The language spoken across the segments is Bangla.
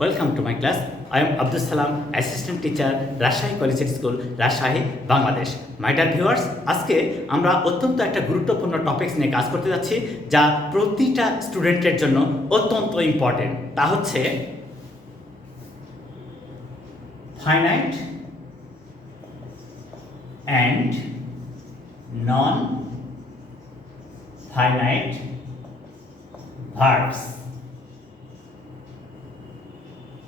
Welcome to my class. I am Abdus Salam, assistant teacher, Rajshahi Collegiate School, Rajshahi, Bangladesh. My dear viewers, আজকে আমরা অত্যন্ত একটা গুরুত্বপূর্ণ টপিকস নিয়ে কাজ করতে যাচ্ছি যা প্রতিটা স্টুডেন্টের জন্য অত্যন্ত ইম্পর্টেন্ট। তা হচ্ছে finite and non-finite verbs।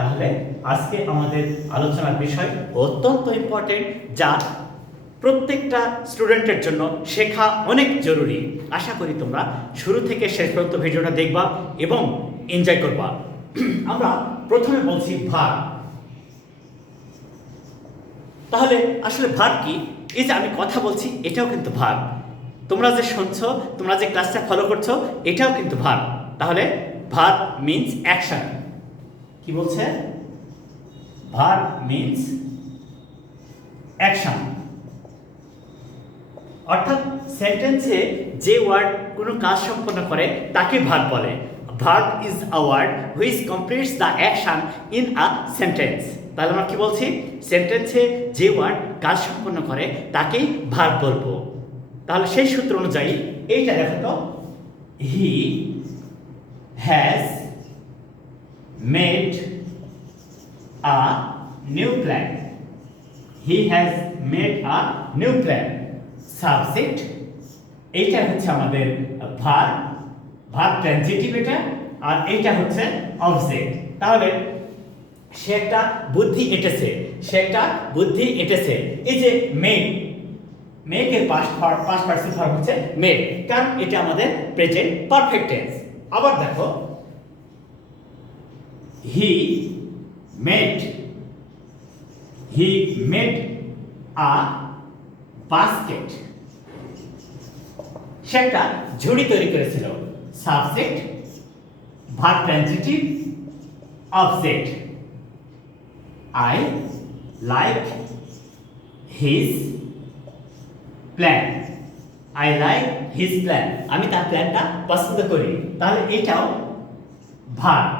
তাহলে আজকে আমাদের আলোচনার বিষয় অত্যন্ত ইম্পর্টেন্ট, যা প্রত্যেকটা স্টুডেন্টের জন্য শেখা অনেক জরুরি। আশা করি তোমরা শুরু থেকে শেষ পর্যন্ত ভিডিওটা দেখবা এবং এনজয় করবা। আমরা প্রথমে বলছি ভার্ব। তাহলে আসলে ভার্ব কি? এই যে আমি কথা বলছি এটাও কিন্তু ভার্ব। তোমরা যে শুনছো, তোমরা যে ক্লাসটা ফলো করছো, এটাও কিন্তু ভার্ব। তাহলে ভার্ব মিন্স অ্যাকশন। কি বলছে? Verb means action. অর্থাৎ সেন্টেন্সে যে ওয়ার্ড কোনো কাজ সম্পন্ন করে তাকে ভার্ব বলে। Verb is a word which completes the action in a sentence. তাহলে আমরা কি বলছি? সেন্টেন্সে যে ওয়ার্ড কাজ সম্পন্ন করে তাকেই ভার্ব বলবো। তাহলে সেই সূত্র অনুযায়ী এইটা দেখো তো, he has made a new plan. He has made a new plan. Subject এইটা হচ্ছে আমাদের ভার্ব, ভার্ব ট্রানজিটিভ এটা, আর এইটা হচ্ছে অবজেক্ট। তাহলে সে একটা বুদ্ধি এঁটেছে, এই যে মেড, মেকের পাস্ট পার্সন ভার্ব হচ্ছে মেড, কারণ এটা আমাদের প্রেজেন্ট পারফেক্ট টেন্স। আবার দেখো, he made a basket. সে একটা ঝুড়ি তৈরি করেছিল। Subject, verb transitive, object. I like his plan. আমি তার প্ল্যানটা পছন্দ করি। তাহলে এটাও verb,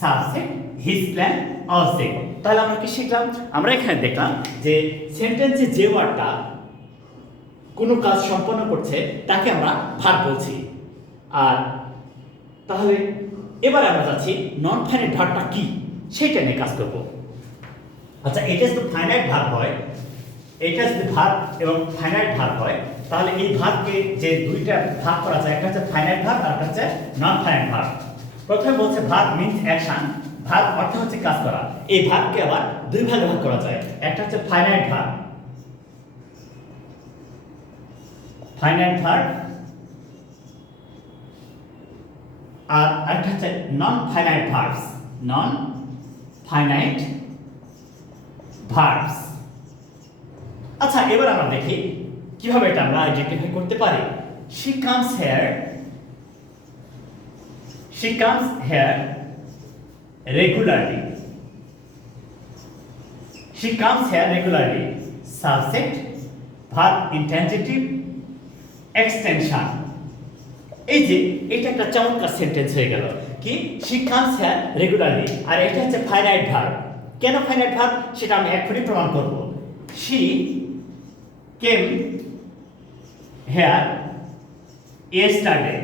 subject, his plan, object. তাহলে আমরা কি শিখলাম? আমরা এখানে দেখলাম যে সেন্টেন্সে যে ওয়ার্ডটা কোনো কাজ সম্পন্ন করছে তাকে আমরা ভার্ব বলছি। আর তাহলে এবারে আমরা যাচ্ছি নন ফাইনাইট ভার্বটা কি সেটা নিয়ে কাজ করব। আচ্ছা, এটা যদি ফাইনাইট ভার্ব হয়, এটা যদি ভার্ব এবং ফাইনাইট ভার্ব হয়, তাহলে এই ভার্বকে যে দুইটা ভাগ করা যায়, একটা হচ্ছে ফাইনাইট ভার্ব আর একটা হচ্ছে নন ফাইনাইট ভার্ব। প্রথমে বলছে ভার্ব মিন্স অ্যাকশন। ভার্ব অর্থ হচ্ছে কাজ করা। এই ভার্বকে আবার দুই ভাগে ভাগ করা যায়। একটা হচ্ছে ফাইনাইট ভার্ব, আর একটা হচ্ছে নন ফাইনাইট ভার্বস। আচ্ছা, এবার আমরা দেখি কিভাবে এটা আমরা আইডেন্টিফাই করতে পারি। She comes here regularly. Subject, verb intransitive, extension. এই যে এটা একটা চমৎকার সেন্টেন্স হয়ে গেল। কি? She comes here regularly, আর এটা হচ্ছে ফাইনাইট ভার্ব। কেন ফাইনাইট ভার্ব সেটা আমি এখনই প্রমাণ করব। She came here yesterday.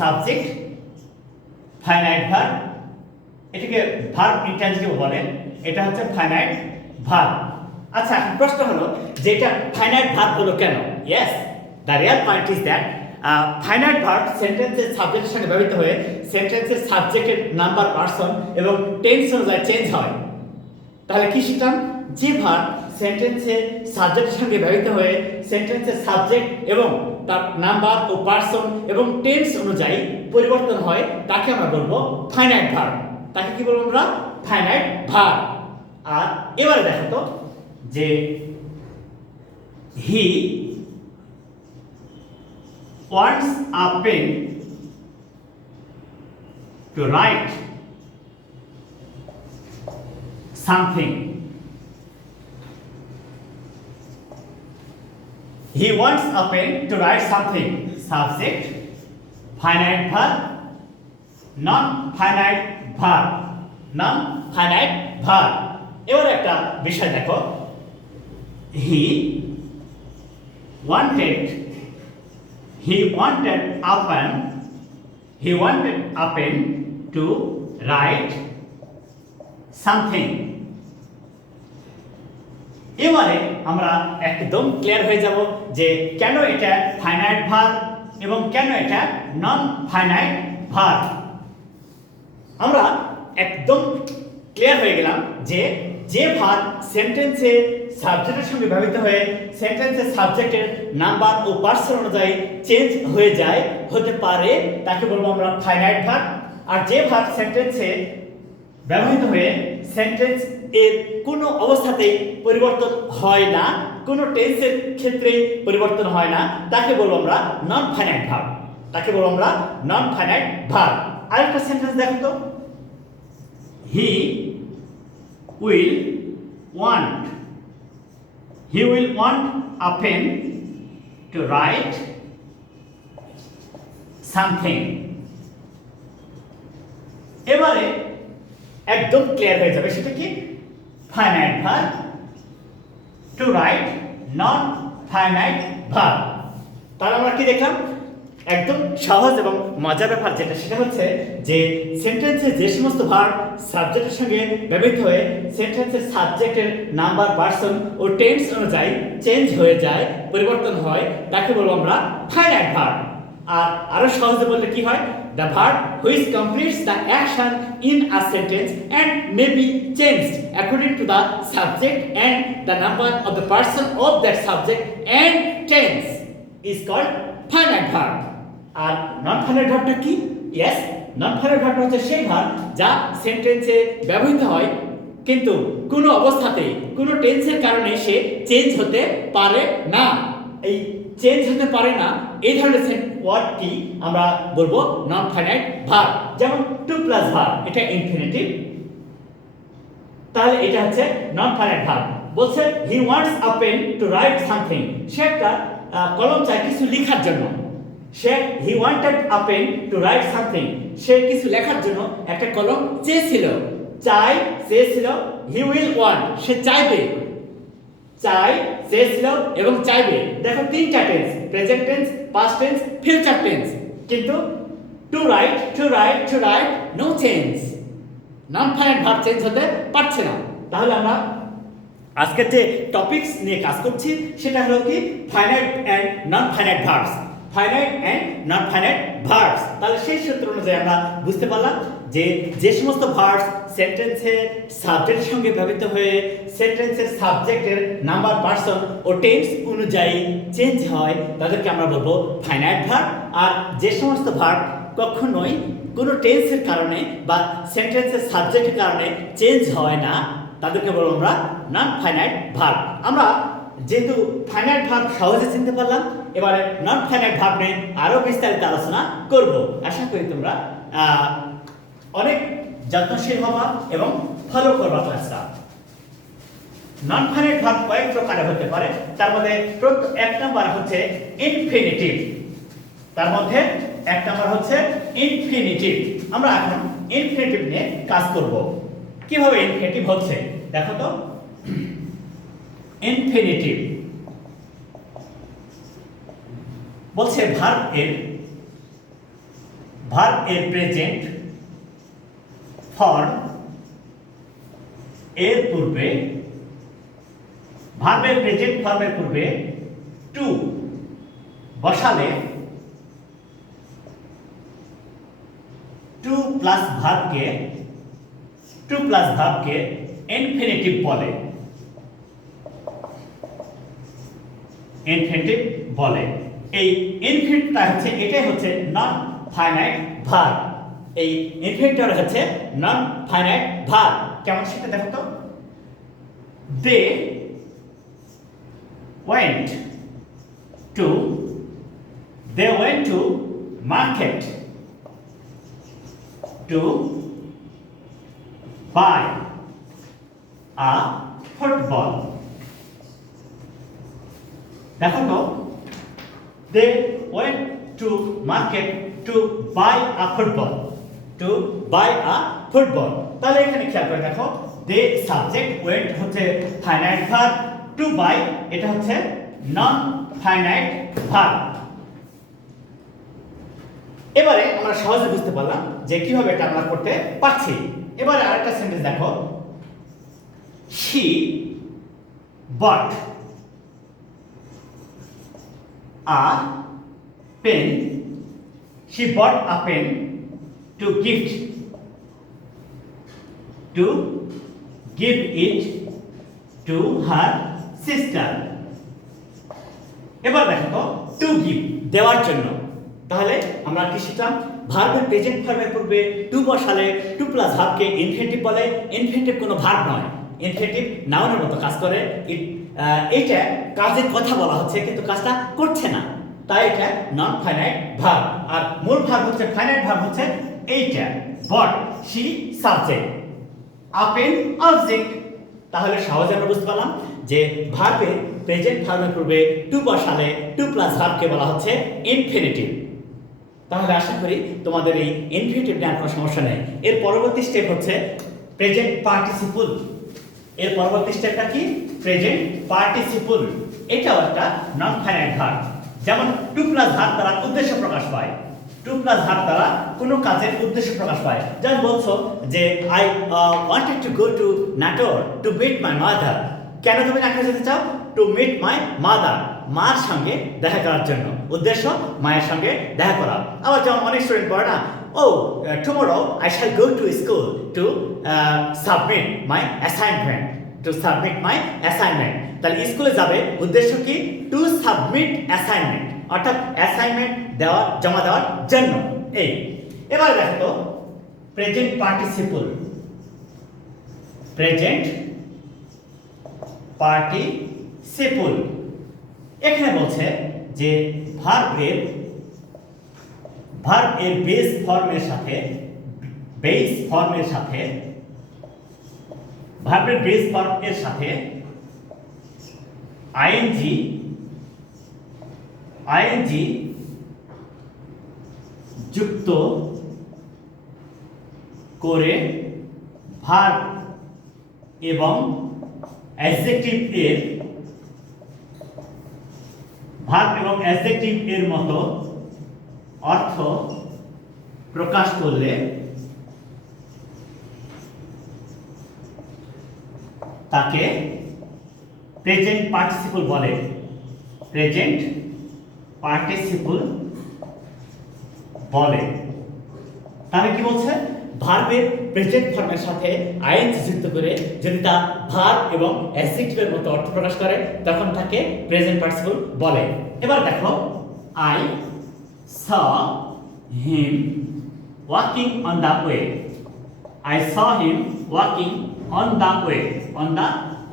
Subject, finite verb. এটাকে ভার্ব ইন্ট্রানজিটিভ বলেন, এটা হচ্ছে ফাইনাইট ভার্ব। আচ্ছা, প্রশ্ন হলো যে এটা ফাইনাইট ভার্ব হলো কেন? Yes, the Real point is that finite verb সেন্টেন্সের সাবজেক্টের সঙ্গে ব্যবহৃত হয়ে সেন্টেন্সের সাবজেক্টের নাম্বার, পারসন এবং টেন্স অনুযায়ী চেঞ্জ হয়। তাহলে কি শিখলাম? যে ভার্ব সেন্টেন্সের সাবজেক্টের সঙ্গে ব্যবহৃত হয়ে সেন্টেন্সের সাবজেক্ট এবং তার নাম্বার ও পারসন এবং টেন্স অনুযায়ী পরিবর্তন হয়, তাকে আমরা বলবো ফাইনাইট ভার্ব। তাকে কি বলবো আমরা? Finite verb. আর এবারে দেখো তো যে হি wants a pen to write something. He wants a pen to write something. Subject, finite verb, non finite verb, non finite verb. এবার একটা বিষয় দেখো, হি wanted a pen to write something. এবারে আমরা একদম ক্লিয়ার হয়ে যাব যে কেন এটা ফাইনাইট ভার্ব এবং কেন এটা নন ফাইনাইট ভার্ব। আমরা একদম ক্লিয়ার হয়ে গেলাম যে যে ভার্ব সেন্টেন্সে সাবজেক্টের সঙ্গে ব্যবহৃত হয়ে সেন্টেন্সের সাবজেক্টের নাম্বার ও পার্সন অনুযায়ী চেঞ্জ হয়ে যায়, হতে পারে, তাকে বলবো আমরা ফাইনাইট ভার্ব। আর যে ভার্ব সেন্টেন্সে ব্যবহৃত হয়ে সেন্টেন্স এর কোনো অবস্থাতেই পরিবর্তন হয় না, কোনো টেন্সের ক্ষেত্রে পরিবর্তন হয় না, তাকে বলবো আমরা নন ফাইনাইট ভার্ব, তাকে বলবো আমরা নন ফাইনাইট ভার্ব। আরেকটা সেন্টেন্স দেখো তো, he will want a pen to write something. এবারে একদম ক্লিয়ার হয়ে যাবে সেটা কি, finite verb two right, non finite verb. তাহলে আমরা কি দেখলাম, একদম সহজ এবং মজার ব্যাপার যেটা, সেটা হচ্ছে যে সেন্টেন্সে যে সমস্ত ভার্ব সাবজেক্টের সঙ্গে ব্যবহৃত হয়ে সেন্টেন্সের সাবজেক্টের নাম্বার, পার্সন ও টেন্স অনুযায়ী চেঞ্জ হয়ে যায়, পরিবর্তন হয়, তাকে বলবো আমরা ফাইনাইট ভার্ব। আর আরো সহজে বললে কি হয়, the verb which completes the action in a sentence and may be changed according to the subject and the number of the person of that subject and tense is called finite verb. আর নন ফাইনাইট ভার্বটা কি? ইয়েস, নন ফাইনাইট ভার্বটা হচ্ছে সেই ভার্ব যা সেন্টেন্সে ব্যবহৃত হয় কিন্তু কোনো অবস্থাতেই কোনো টেন্সের কারণে সে চেঞ্জ হতে পারে না। এই চেঞ্জ হতে পারে না এই ধরনের ওয়ার্ডটি আমরা বলবো নন ফাইনাইট ভার্ব। যেমন টু প্লাস ভার্ব, এটা ইনফিনিটিভ, তাহলে এটা হচ্ছে নন ফাইনাইট ভার্ব। বলছে he wants a pen to write something, সে একটা কলম চায় কিছু লেখার জন্য। সে he wanted a pen to write something, সে কিছু লেখার জন্য একটা কলম চেয়েছিল, চেয়েছিল। হি উইল ওয়ান্ট, সে চাইবে, চেয়েছিল এবং চাইবে। দেখো তিনটা tense, present tense, past tense, future tense, কিন্তু to write no change, non finite verb change হতে পারছে না। তাহলে আমরা আজকের যে টপিকস নিয়ে কাজ করছি সেটা হলো কি, finite and non finite verbs, finite and non finite verbs. তাহলে সেই সূত্র অনুযায়ী আমরা বুঝতে পারলাম যে যে সমস্ত ভার্বস সেন্টেন্সের সাবজেক্টের সঙ্গে ব্যবহৃত হয়ে সেন্টেন্সের সাবজেক্টের নাম্বার, পার্সন ও টেন্স অনুযায়ী চেঞ্জ হয় তাদেরকে আমরা বলবো ফাইনাইট ভার্ব। আর যে সমস্ত ভার্ব কখনোই কোনো টেন্সের কারণে বা সেন্টেন্সের সাবজেক্টের কারণে চেঞ্জ হয় না তাদেরকে বলবো আমরা নন ফাইনাইট ভার্ব। আমরা যেহেতু ফাইনাইট ভার্ব সহজে চিনতে পারলাম, এবারে নন ফাইনাইট ভার্ব নিয়ে আরো বিস্তারিত আলোচনা করব। আশা করি তোমরা অনেক যত্নশীল হবা এবং ফলো করবা ক্লাসটা। নন ফাইনাইট ভার্ব কয়েক প্রকারে হতে পারে, তার মধ্যে এক নাম্বার হচ্ছে ইনফিনিটিভ, তার মধ্যে এক নাম্বার হচ্ছে ইনফিনিটিভ। আমরা এখন ইনফিনিটিভ নিয়ে কাজ করব। কিভাবে ইনফিনিটিভ হচ্ছে দেখো তো, ইনফিনিটিভ বলছে ভার্ব এর প্রেজেন্ট ফর্ম এর পূর্বে, ভার্বের প্রেজেন্ট ফর্মের পূর্বে টু বসালে টু প্লাস ভার্বকে ইনফিনিটিভ বলে, ইনফিনিটিভ বলে। এই ইনফিনিটিভটা হচ্ছে, এটাই হচ্ছে নন ফাইনাইট ভার্ব। এই ইনফিনিটিভটা হচ্ছে নন ফাইনাইট ভার্ব। কেমন সেটা দেখো তো, they went to market to buy a football. দেখো তো, they went to market to buy a football, to buy a football. তাহলে এখানে খেয়াল করে দেখো, দে সাবজেক্ট ওয়েন্ট হচ্ছে ফাইনাইট ভার্ব, টু বাই এটা হচ্ছে নন ফাইনাইট ভার্ব। এবারে আমরা সহজে বুঝতে পারলাম যে কিভাবে এটা আমরা করতে পারছি। এবারে আরেকটা সেন্টেন্স দেখো, she bought a pen, she bought a pen to give it to her sister। এবার দেখো টু গিভ দেওয়ার জন্য। তাহলে আমরা কি শিখলাম, ভার্বের প্রেজেন্ট ফর্মের পূর্বে টু বসালে টু প্লাস ভার্বকে ইনফিনিটিভ বলে। ইনফিনিটিভ কোনো ভার্ব নয়, ইনফিনিটিভ নাউনের মতো কাজ করে। এইটা কাজের কথা বলা হচ্ছে কিন্তু কাজটা করছে না, তাই এটা নন ফাইনাইট ভার্ব। আর মূল ভার্ব হচ্ছে ফাইনাইট ভার্ব হচ্ছে এইটা, but, she subject, a pen object. তাহলে সহজে আমরা বুঝতে পারলাম যে ভার্বের প্রেজেন্ট ফর্মের পূর্বে টু বসালে টু প্লাস ভার্বকে বলা হচ্ছে ইনফিনিটিভ। তাহলে আশা করি তোমাদের এই ইনফিনিটিভ নিয়ে কোনো সমস্যা নেই। এর পরবর্তী স্টেপ হচ্ছে প্রেজেন্ট পার্টিসিপল। এর পরবর্তী স্টেপটা কি, প্রেজেন্ট পার্টিসিপল। এটাও একটা নন ফাইনাইট ভার্ব। যেমন টু প্লাস ভার্ব দ্বারা উদ্দেশ্য প্রকাশ পায়, টু প্লাস ভার্ব দ্বারা কোনো কাজের উদ্দেশ্য প্রকাশ পায়। যেমন বলছো যে I wanted to go to Natore to meet my mother. কেন তুমি নাটোর যেতে চাও? টু মিট মাই মাদার, মার সঙ্গে দেখা করার জন্য। উদ্দেশ্য মায়ের সঙ্গে দেখা করা। আবার যেমন অনেক স্টুডেন্ট পড়ে না, ও tomorrow I shall go to school to submit my assignment, to submit my assignment. তাহলে স্কুলে যাবে, উদ্দেশ্য কি? টু সাবমিট অ্যাসাইনমেন্ট, অর্থাৎ অ্যাসাইনমেন্ট দেওয়া, জমা দেওয়ার জন্য। এই এবার দেখো তো প্রেজেন্ট পার্টিসিপল, প্রেজেন্ট পার্টিসিপল। এখানে বলছে যে ভার্বের বেস ফর্মের সাথে, ভার্বের বেস ফর্মের সাথে আইএনজি যুক্ত করে ভার্ব এবং অ্যাডজেক্টিভ এর মতো অর্থ প্রকাশ করলে তাকে প্রেজেন্ট পার্টিসিপল বলে, প্রেজেন্ট পার্টিসিপল বলে। তাহলে কি বলছে, ভার্বের প্রেজেন্ট ফর্মের সাথে আইএনজি যুক্ত করে যদি তা ভার্ব এবং অ্যাডজেক্টিভের মতো অর্থ প্রকাশ করে তখন তাকে প্রেজেন্ট পার্টিসিপল বলে। এবার দেখো, I saw him walking on the way, I saw him walking on the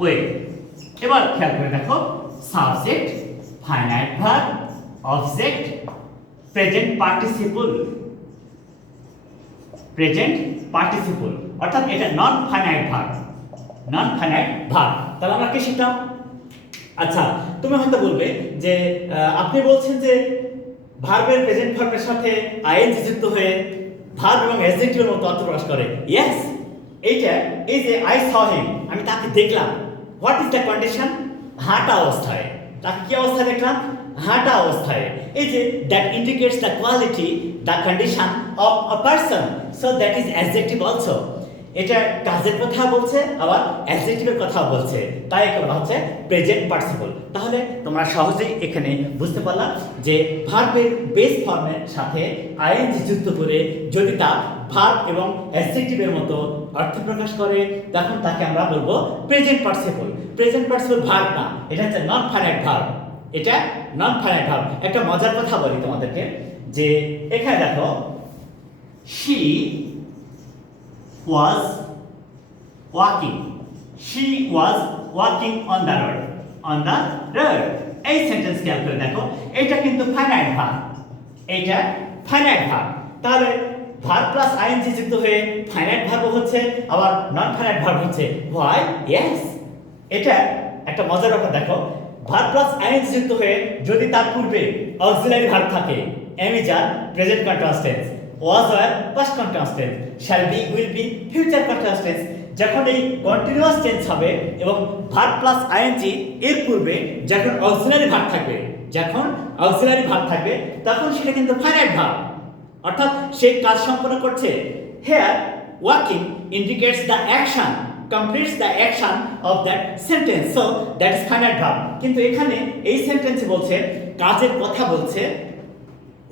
way। এবার খেয়াল করে দেখো, subject, finite verb, object, present participle, অর্থাৎ এটা নন ফাইনাইট ভার্ব, তাহলে আমরা কি শিখলাম? আচ্ছা, তুমি হয়তো বলবে যে আপনি বলছেন যে ভার্বের প্রেজেন্ট ফর্মের সাথে আইএনজি যুক্ত হয়ে ভার্ব এবং অ্যাডজেক্টিভের মতো অর্থ প্রকাশ করে। ইয়েস, এইটা, এই যে আই স হিম, আমি তাকে দেখলাম। What is the condition? হাঁটা অবস্থায়। তাকে কি অবস্থায় দেখলাম? হাঁটা অবস্থায়। এই যে that indicates the quality, the condition of a person, so that is adjective also. এটা কাজের কথা বলছে, আবার অ্যাডজেক্টিভের কথা বলছে, তাই একে বলা হচ্ছে প্রেজেন্ট পার্টিসিপল। তাহলে তোমরা সহজেই এখানে বুঝতে পারলাম যে ভার্বের বেস ফর্মের সাথে আইএনজি যুক্ত করে যদি তা ভার্ব এবং অ্যাডজেক্টিভের মতো অর্থ প্রকাশ করে তখন তাকে আমরা বলবো present participle. Present participle verb না, এটা হচ্ছে নন ফাইনাইট ভার্ব। এটা নন ফাইনাইট ভার্ব। একটা মজার কথা বলি তোমাদেরকে, যে এখানে দেখো, she was walking on the road। এই সেন্টেন্স খেয়াল করে দেখো, এটা কিন্তু ফাইনাইট ভার্ব, তাহলে ভার্ব প্লাস আইএনজি যুক্ত হয়ে ফাইনাইট ভার্ব হচ্ছে, আবার নন ফাইনাইট ভার্ব হচ্ছে। হোয়াই? ইয়েস, এটা একটা মজার ব্যাপার। দেখো, ভার্ব প্লাস আইএনজি যুক্ত হয়ে যদি তার পূর্বে অক্সিলারি ভার্ব থাকে, am is are present continuous tense, was were past continuous tense, shall be will be future continuous tense। যখন এই কন্টিনিউয়াস টেন্স হবে এবং ভার্ব প্লাস আইএনজি এর পূর্বে যখন অক্সিলারি ভার্ব থাকবে তখন সেটা কিন্তু ফাইনাইট ভার্ব, অর্থাৎ সে কাজ সম্পন্ন করছে। Here working indicates the action, completes the action of that sentence, so that is finite verb। কিন্তু এখানে এই সেন্টেন্সে বলছে কাজের কথা বলছে,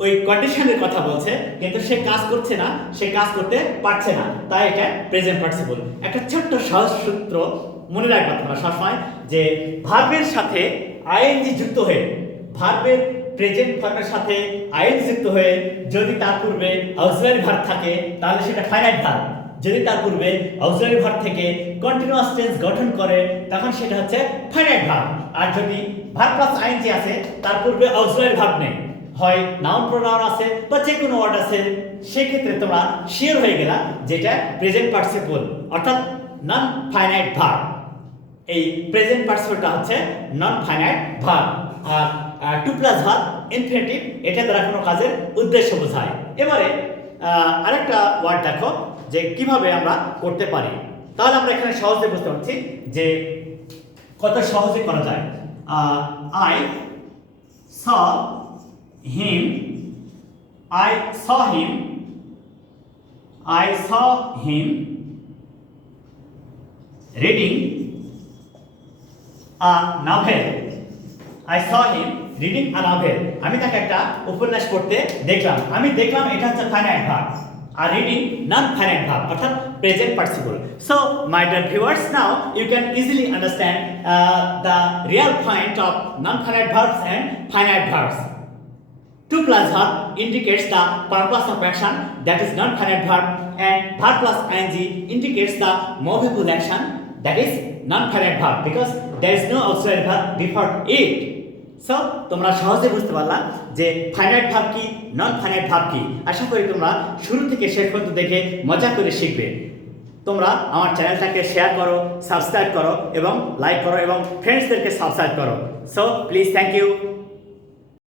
ওই কন্ডিশনের কথা বলছে, কিন্তু সে কাজ করছে না, সে কাজ করতে পারছে না, তাই এটা প্রেজেন্ট পার্টিসিপল। একটা ছোট্ট সহজ সূত্র মনে রাখবেন তোমরা সবসময়, যে ভার্বের সাথে আইএনজি যুক্ত হয়ে, ভার্বের প্রেজেন্ট ফর্মের সাথে আইএনজি যুক্ত হয়ে যদি তার পূর্বে অক্সিলারি ভার্ব থাকে তাহলে সেটা ফাইনাইট ভার্ব। যদি তার পূর্বে অক্সিলারি ভার্ব থেকে কন্টিনিউয়াস টেন্স গঠন করে তখন সেটা হচ্ছে ফাইনাইট ভার্ব। আর যদি ভার্ব প্লাস আইএনজি আছে তার পূর্বে অক্সিলারি ভার্ব নেই, হয় নাউন প্রোনাউন আছে বা যে কোনো ওয়ার্ড আছে, সেক্ষেত্রে তোমরা শিওর হয়ে গেলা যেটা প্রেজেন্ট পার্টিসিপল অর্থাৎ নন ফাইনাইট ভার্ব। এই প্রেজেন্ট পার্টিসিপলটা হচ্ছে নন ফাইনাইট ভার্ব। আর টু প্লাস ভার্ব ইনফিনিটিভ, এটা দ্বারা কোনো কাজের উদ্দেশ্য বোঝায়। এবারে আরেকটা ওয়ার্ড দেখো যে কিভাবে আমরা করতে পারি, তাহলে আমরা এখানে সহজে বুঝতে পারছি যে কত সহজে করা যায়। I saw him, I saw him reading a novel, I saw him reading a novel। আমি তাকে একটা উপন্যাস পড়তে দেখলাম, আমি দেখলাম এটা হচ্ছে ফাইনাইট ভার্ব, আর রিডিং নন ফাইনাইট ভার্ব অর্থাৎ present participle. So my dear viewers, now you can easily understand the real point of non finite verbs and finite verbs. To plus verb indicates the purpose of action, that is non-finite verb, and verb plus ing indicates the movable action, that is non-finite verb, because there is no auxiliary verb before it। So তোমরা সহজে বুঝতে পারলা যে ফাইনাইট ভার্ব কি, নন ফাইনাইট ভার্ব কি। আশা করি তোমরা শুরু থেকে শেষ পর্যন্ত দেখে মজা করে শিখবে। তোমরা আমার চ্যানেলটাকে শেয়ার করো, সাবস্ক্রাইব করো এবং লাইক করো এবং ফ্রেন্ডসদেরকে সাবস্ক্রাইব করো। So please, thank you.